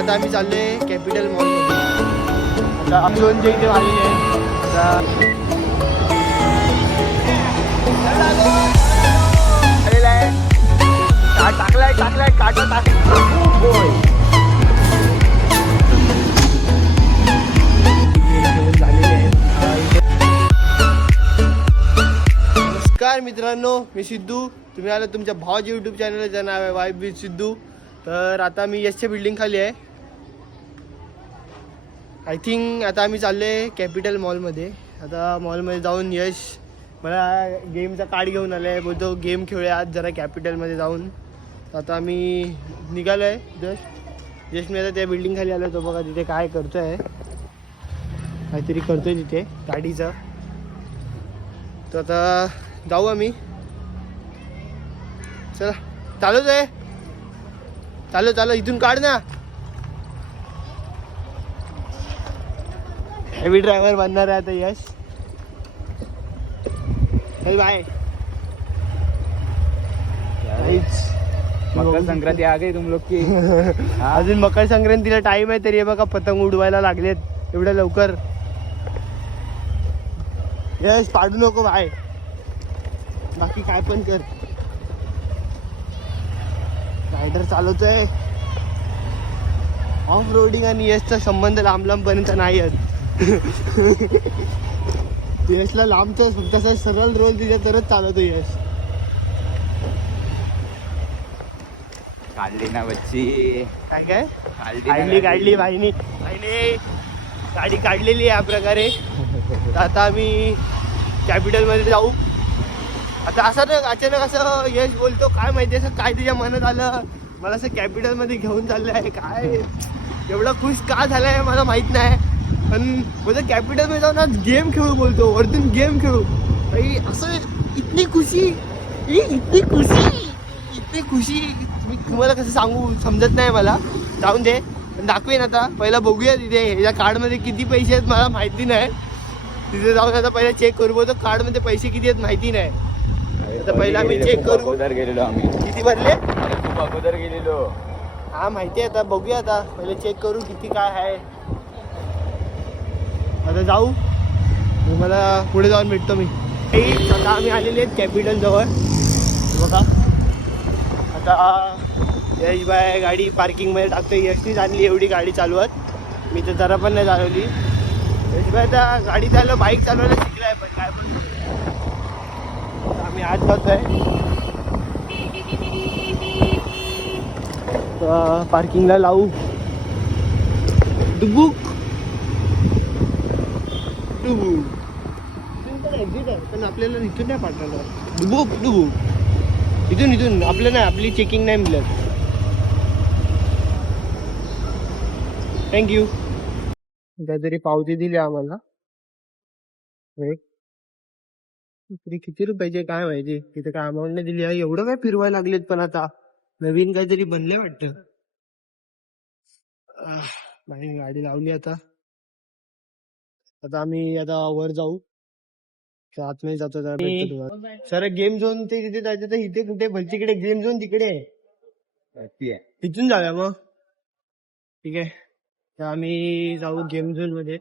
आता आम्ही चाललोय कॅपिटल मॉलमध्ये. आता अमलोनच्या इथे आलेले आहे. टाकलाय काटा नमस्कार मित्रांनो, मी सिद्धू. तुम्ही आला तुमच्या भावाच्या यूट्यूब चॅनलचं नाव आहे वाईब विथ सिद्धू. तर आता मी यशच्या बिल्डिंग खाली आहे. आय थिंक आता आम्ही चाललो आहे कॅपिटल मॉलमध्ये. आता मॉलमध्ये जाऊन यश मला गेमचा कार्ड घेऊन आला आहे. बोलतो गेम खेळूया आज जरा कॅपिटलमध्ये जाऊन. आता आम्ही निघालो आहे जस्ट मी आता त्या बिल्डिंग खाली आलो. तो बघा तिथे काय करतो आहे, काहीतरी करतोय तिथे गाडीचं. तर आता जाऊ आम्ही. चला चालूच आहे, चालू इथून काढ ना. हेवी ड्रायव्हर बनणार आहे आता यश. चल बाय. मकर संक्रांती आ गई तुम लोग की. अजून मकर संक्रांतीला टाइम आहे तरी हे बघा पतंग उडवायला लागलेत एवढ्या लवकर. यश पाडू नको बाय, बाकी काय पण कर. रायडर चालवतोय. ऑफ रोडिंग आणि यशचा संबंध लांबपर्यंत नाही आहेत. यशला लांबच फक्त असं सरळ रोल दिला तरच चालवतो यश. काढली ना बच्ची. काय काढली भाईनी गाडी काढलेली आहे या प्रकारे. तर आता आम्ही कॅपिटलमध्ये जाऊ. आता असं ना अचानक असं यश बोलतो काय माहिती असं काय त्याच्या मनात आलं, मला असं कॅपिटलमध्ये घेऊन चाललं आहे. काय एवढा खुश का झाला आहे मला माहीत नाही, पण बोलतो कॅपिटलमध्ये जाऊन आज गेम खेळू बोलतो. वरतून गेम खेळू भाई. असं इतनी खुशी मी तुम्हाला कसं सांगू समजत नाही मला. जाऊन दे, दाखवेन आता. पहिला बघूया तिथे ह्याच्या कार्डमध्ये किती पैसे आहेत मला माहिती नाही. तिथे जाऊन आता पहिला चेक करू. बोलतो कार्डमध्ये पैसे किती आहेत माहिती नाही. आता पहिला आम्ही चेक करू. अगोदर गेलेलो आम्ही. किती भरले? खूप अगोदर गेलेलो. हा माहिती आहे. आता बघूया, आता पहिले चेक करू किती काय आहे. आता जाऊ, मला पुढे जाऊन भेटतो मी. आता आम्ही आलेले आहेत कॅपिटल जवळ बघा. आता यश बाय गाडी पार्किंगमध्ये टाकतो. यशनीच आणली एवढी गाडी चालवत, मी तर जरा पण नाही चालवली. यश बाय आता गाडी चालव बाईक चालवायला शिकलाय, पण काय पण आम्ही आज जातोय. पार्किंगला लावू. डुबुक एक्झिट आहे पण आपल्याला इथून नाही पाठवलं. डुबुक इथून आपलं नाही, आपली चेकिंग नाही मिळत. थँक्यू. काहीतरी पावती दिली आम्हाला. तरी किती रुपयाचे काय माहिती, तिथे काय अमाऊंट नाही दिली आहे. एवढं काय फिरवायला लागलेत, पण आता नवीन काहीतरी बनले वाटतं. गाडी लावली. आता आम्ही आता वर जाऊ. आतमध्ये जातो सर. गेम झोन ते तिथे जायचं तर इथे कुठे भलतीकडे गेम झोन तिकडे आहे. तिथून जाऊया मग. ठीक आहे, तर आम्ही जाऊ गेम झोन मध्ये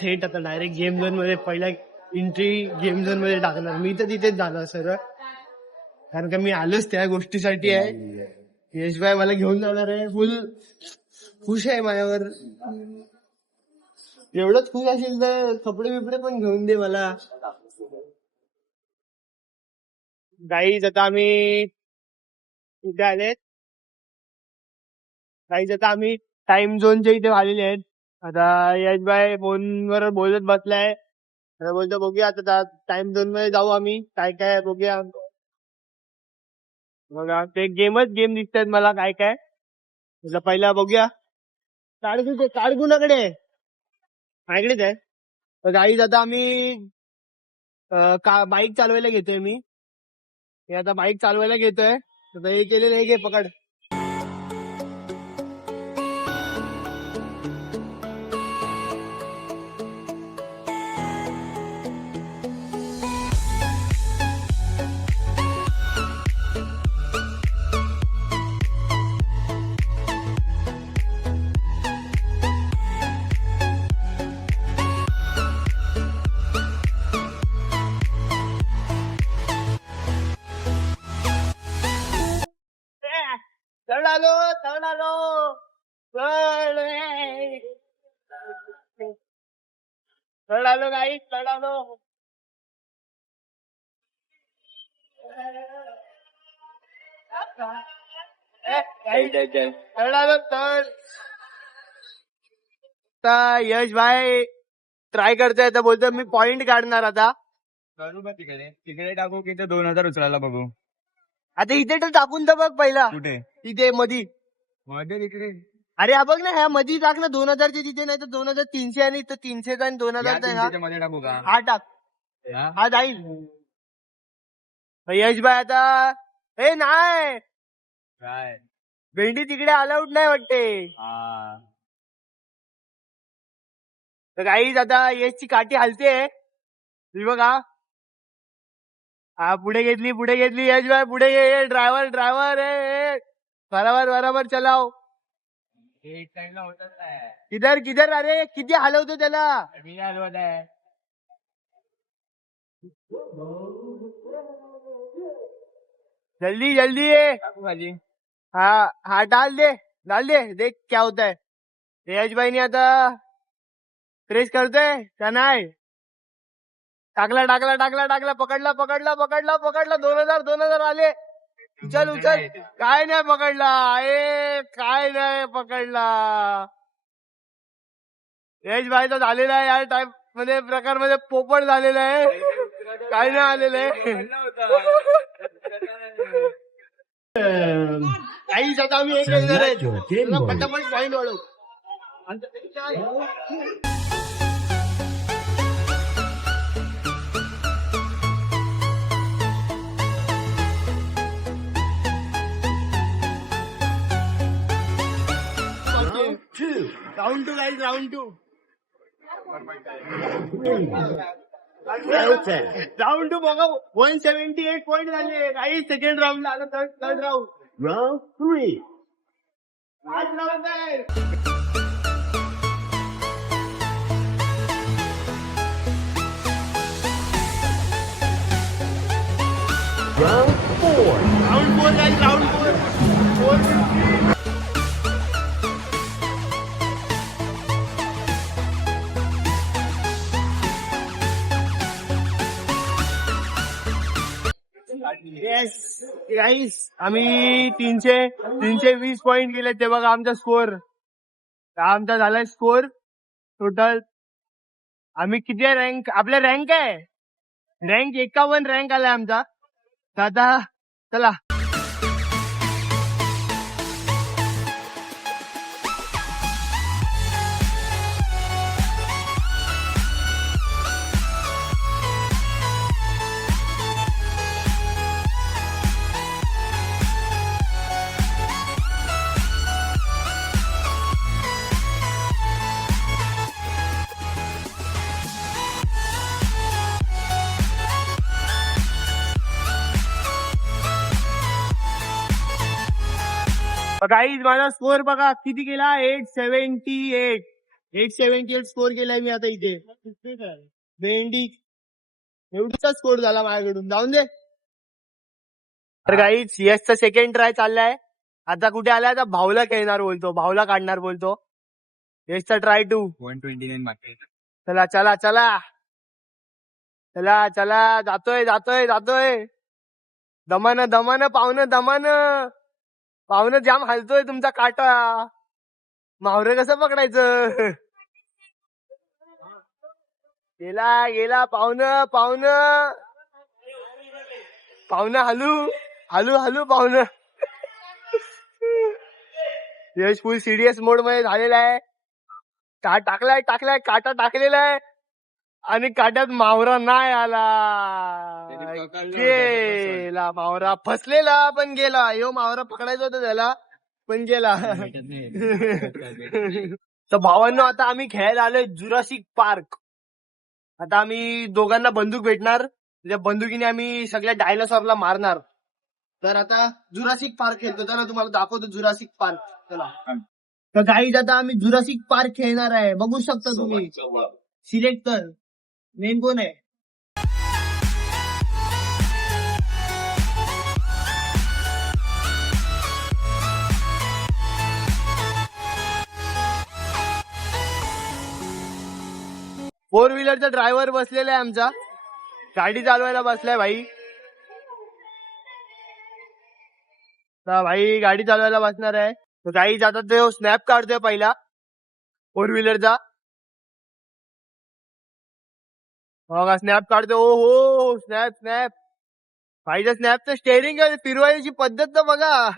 थेट. आता डायरेक्ट गेम झोन मध्ये पहिला एंट्री गेम झोन मध्ये टाकणार. मी तर तिथेच जाणार सरळ, कारण का मी आलोच त्या गोष्टीसाठी आहे. यशभाई मला घेऊन जाणार आहे. फुल खुश आहे माझ्यावर. एवढंच खुश असेल तर कपडे बिपडे पण घेऊन दे मला. गाईज आता आम्ही इथे आलेत. गाईज आता आम्ही टाइम झोनच्या इथे आलेले आहेत. आता यशभाई फोनवर बोलत बसलाय. आता बोलतो बघूया आता टाइम झोन मध्ये जाऊ आम्ही. काय काय बघूया. बघा ते गेम दिसतात मला काय काय. पहिला बघूया. कार्ड कुणाकडे माझ्याकडेच आहे. तर गाईज आता आम्ही बाईक चालवायला घेतोय. मी आता बाईक चालवायला घेतोय. तर हे केलेलं हे घे पकड. चढ आलो काही चढ आलो. चढ आलो चढ. आता यश भाई ट्राय करतोय तर बोलतो मी पॉइंट काढणार आता. करू बा तिकडे तिकडे टाकू की 2000 उचलायला बघू. आता इथे तर टाकून तर बघ पहिला. कुठे इथे मधी. मध्ये तिकडे अरे हा बघ ना ह्या मधी टाक ना 2000चे तिथे नाही तर 2300 आणि इथं 300चा आणि 2000चा मध्ये टाकू का हा टाक. या? हा जाईल. यश भाई आता हे नाही काय भेंडी तिकडे अलाउड नाही वाटते. हा तर काहीच आता यशची काठी हलते. ही बघा हा पुढे घेतली यश भाई पुढे घे. ड्रायव्हर बराबर चलाव. एक साईडला होतच आहे. किधर अरे किती हलवतो त्याला. मी हलवत आहे. जल्दी ये. टाकू खाली. हा डाल दे देख क्या होता है. यश भाई ने आता प्रेस करतोय का नाही. टाकला पकडला 2000 आले. उचल काय नाही पकडला. यश भाईचा झालेला आहे या टाइप मध्ये प्रकार मध्ये पोपट झालेला आहे. काय नाही आलेलं आहे. काहीच आता आम्ही एक पटापट पॉईंट वाढवू. राउंड टू बघा 178 पॉईंट झाले. काही सेकंड राऊंड आलं थर्ड राऊंड 3 आज राऊंड आहे. राऊंड 4 guys, राऊंड 4 येस गाईस आम्ही 320 पॉइंट केले. ते बघा आमचा स्कोर. आमचा झालाय स्कोर टोटल. आम्ही किती रँक आपला रँक आहे रँक 51 रँक आलाय आमचा. तर आता चला गाईज माझा स्कोर बघा किती केला 878 स्कोर केलाय मी आता इथे. भेंडी एवढीचा स्कोर झाला माझ्याकडून. जाऊन दे. तर गाईज यशचा सेकंड ट्राय चाललाय. आता कुठे आलाय आता भाऊला खेळणार बोलतो. भाऊला काढणार बोलतो. यशचा ट्राय 2 129 बाकी. चला जातोय. दमानं पाहुणं जाम हलतोय तुमचा काटा. मावरे कसं पकडायचं. गेला पाहुणं हलू पाहुणं. यश फुल सिरियस मोड मध्ये झालेला आहे. टाकलाय काटा टाकलेला आहे आणि काट्यात मावरा नाही आला. गेला मावरा. फसलेला पण गेला. यो मावरा पकडायचा होता त्याला पण गेला. तर भावांनो आता आम्ही खेळायला आलोय जुरासिक पार्क. आता आम्ही दोघांना बंदूक भेटणार. त्या बंदुकीने आम्ही सगळ्या डायनासॉरला मारणार. तर आता जुरासिक पार्क खेळतो. चला तुम्हाला दाखवतो जुरासिक पार्क. चला तर गाईज आता आम्ही जुरासिक पार्क खेळणार आहे. बघू शकता तुम्ही. सिलेक्ट कर. मेन कोण आहे. फोर व्हीलरचा ड्रायव्हर बसलेला आहे आमचा, गाडी चालवायला बसलाय भाई. तर भाई गाडी चालवायला बसणार आहे. तर काही जातात तो स्नॅप काढतोय पहिला फोर व्हीलरचा. बघा स्नॅप काढतोय. ओ हो स्नॅप स्नॅप. भाईच्या स्नॅपचं स्टेअरिंग फिरवायची पद्धत तर बघा.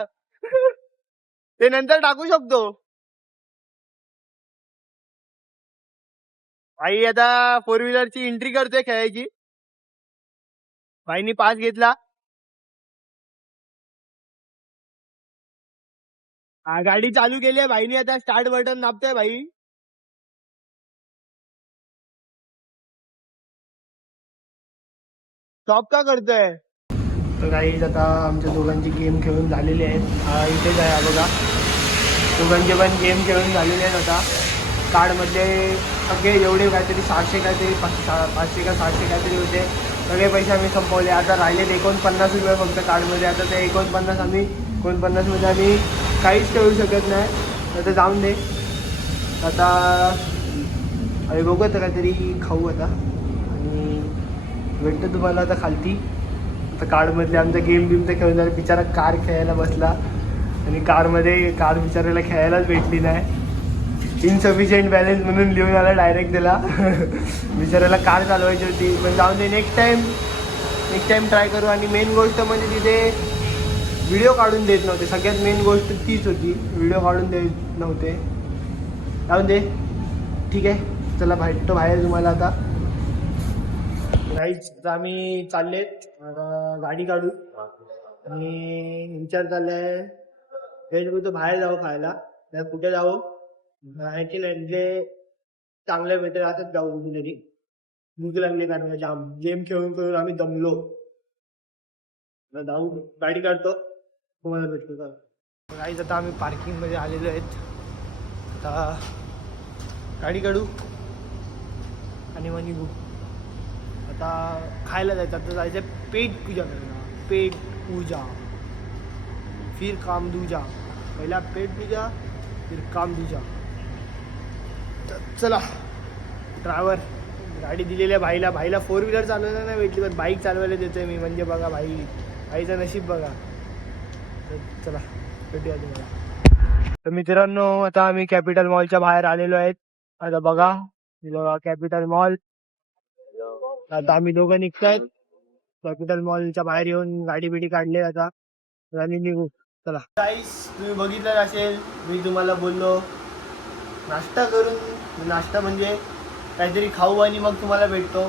ते नंतर टाकू शकतो. भाई आता फोर व्हीलरची एंट्री करतोय खेळायची. भाईनी पास घेतला. गाडी चालू केली आहे भाईनी. आता स्टार्ट बटन दाबतोय भाई. स्टॉप का करतोय. तर काही आता आमच्या दोघांची गेम खेळून झालेली आहेत. इथेच आहे हा बघा. दोघांचे पण गेम खेळून झालेले आहेत. आता कार्डमध्ये सगळे एवढे काहीतरी 600 काहीतरी 500 का 700 काहीतरी होते. सगळे पैसे आम्ही संपवले. आता राहिलेत 49 रुपये फक्त कार्डमध्ये. आता ते 49 मध्ये आम्ही काहीच खेळू शकत नाही. आता जाऊन दे. आता अरे बघू आता काहीतरी खाऊ आता आणि भेटतं तुम्हाला आता खालती. आता कार्डमधले आमचा गेम तर खेळून झाला. बिचारा कार खेळायला बसला आणि कार बिचारायला खेळायलाच भेटली नाही. इनसफिशियंट बॅलन्स म्हणून लिहून आला डायरेक्ट त्याला. बिचारायला कार चालवायची होती. पण जाऊन दे. नेक्स्ट टाइम ट्राय करू. आणि मेन गोष्ट म्हणजे तिथे व्हिडिओ काढून देत नव्हते. सगळ्यात मेन गोष्ट तीच होती, व्हिडिओ काढून देत नव्हते. जाऊन दे. ठीक आहे चला भेटतो बाहेर तुम्हाला आता. राईट आता आम्ही चाललेत. गाडी काढू आणि विचार चाललाय हे बोलतो बाहेर जाऊ खायला. कुठे जाऊ माहिती नाही. जे चांगले भेटेल असंच जाऊ कुठेतरी. भूक लागली कारण जाम गेम खेळून आम्ही दमलो. जाऊ गाडी काढतो तुम्हाला भेटतो का. गाईज आता आम्ही पार्किंग मध्ये आलेलो आहेत. आता गाडी काढू आणि मग निघू. आता खायला जायचं. आता जायचं पेट पूजा करायला. पेट पूजा फिर काम दूजा. पहिला पेट पूजा फिर काम दूजा. चला ड्रायव्हर गाडी दिलेली आहे भाईला फोर व्हीलर चालवायला नाही भेटली पण बाईक चालवायला देतोय मी. म्हणजे बघा भाईचं नशीब बघा. तर चला भेटूया तुम्हाला. तर मित्रांनो आता आम्ही कॅपिटल मॉलच्या बाहेर आलेलो आहेत. आता बघा कॅपिटल मॉल. आता आम्ही दोघं निघतायत. कॅपिटल मॉलच्या बाहेर येऊन गाडी बिडी काढली आता आणि निघू. चला गाईस तुम्ही बघितलं असेल मी तुम्हाला बोललो नाश्ता करून. नाश्ता म्हणजे काहीतरी खाऊ आणि मग तुम्हाला भेटतो.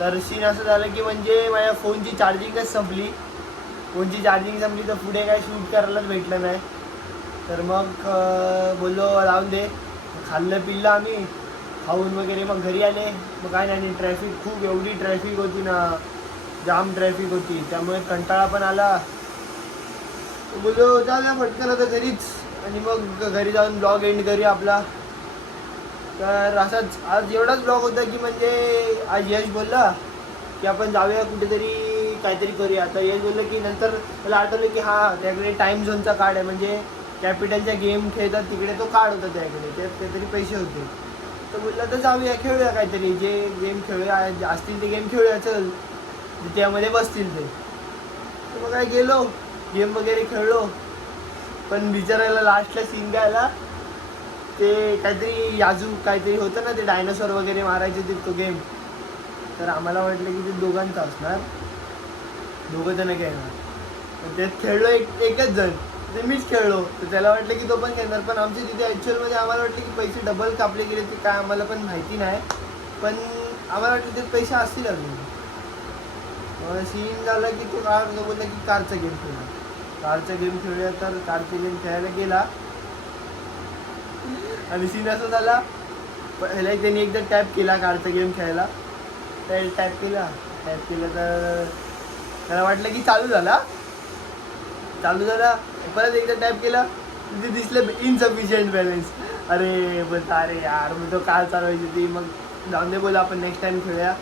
तर सीन असं झालं की म्हणजे माझ्या फोनची चार्जिंगच संपली. तर पुढे काय शूट करायलाच भेटलं नाही. तर मग बोललो लावून दे. खाल्लं पिल्लं आम्ही खाऊन वगैरे मग घरी आले. मग काय नाही ट्रॅफिक खूप एवढी ट्रॅफिक होती ना. जाम ट्रॅफिक होती त्यामुळे कंटाळा पण आला. बोललो जाऊया फटकन आता घरीच. आणि मग घरी जाऊन ब्लॉग एंड करूया आपला. तर असाच आज एवढाच ब्लॉग होता की म्हणजे आज यश बोलला की आपण जाऊया कुठेतरी काहीतरी करूया. आता यश बोललं की नंतर मला आठवलं की हा त्याकडे टाईम झोनचा कार्ड आहे. म्हणजे कॅपिटलच्या गेम खेळतात तिकडे तो कार्ड होता त्याकडे. ते काहीतरी पैसे होते. तर बोललं तर जाऊया खेळूया काहीतरी. जे गेम खेळूया असतील ते गेम खेळूया. चल त्यामध्ये बसतील ते. तर मग काय गेलो गेम वगैरे खेळलो. पण बिचारायला लास्टला सीन काय आला ते काहीतरी याजू काहीतरी होतं ना ते डायनासोर वगैरे मारायचे ते तो गेम. तर आम्हाला वाटलं की ते दोघांचं असणार. दोघं जण खेळणार. तर त्यात खेळलो एकच जण. ते मीच खेळलो. तर त्याला वाटलं की तो पण खेळणार. पण आमच्या तिथे ॲक्च्युअलमध्ये आम्हाला वाटलं की पैसे डबल कापले गेले ते काय आम्हाला पण माहिती नाही. पण आम्हाला वाटलं ते पैसे असतील अजून. सीन झाला की तो कार बोलला की कारचा गेम खेळला. कारचा गेम खेळूया. तर कारचा गेम खेळायला गेला आणि सीन असा झाला पहिला त्यांनी एकदा टॅप केला कारचा गेम खेळायला. टॅप केला तर त्याला वाटलं की चालू झाला. परत एकदा टॅप केला तिथे दिसलं इनसफिशियंट बॅलन्स. अरे बोलता अरे यार मग तो कार चालवायची होती. मग जाऊन दे बोला आपण नेक्स्ट टाइम खेळूया.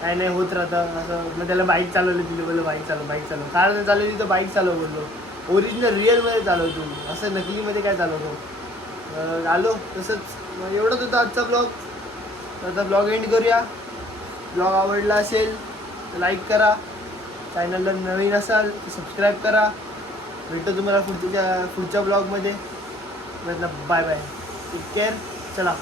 काय नाही होत राहतं असं. मग त्याला बाईक चालवली तिथे. बोललो बाईक चालव. कार चालवली तर बाईक चालव बोललो. ओरिजिनल रिअलमध्ये चालवतो असं नकलीमध्ये काय चालवतो. आलो तसंच. एवढंच होतं आजचा ब्लॉग. तर आता ब्लॉग एंड करूया. ब्लॉग आवडला असेल तर लाईक करा, चॅनलला नवीन असाल तर सबस्क्राईब करा. भेटतो तुम्हाला पुढच्या ब्लॉगमध्ये. Bye bye, take care. चला.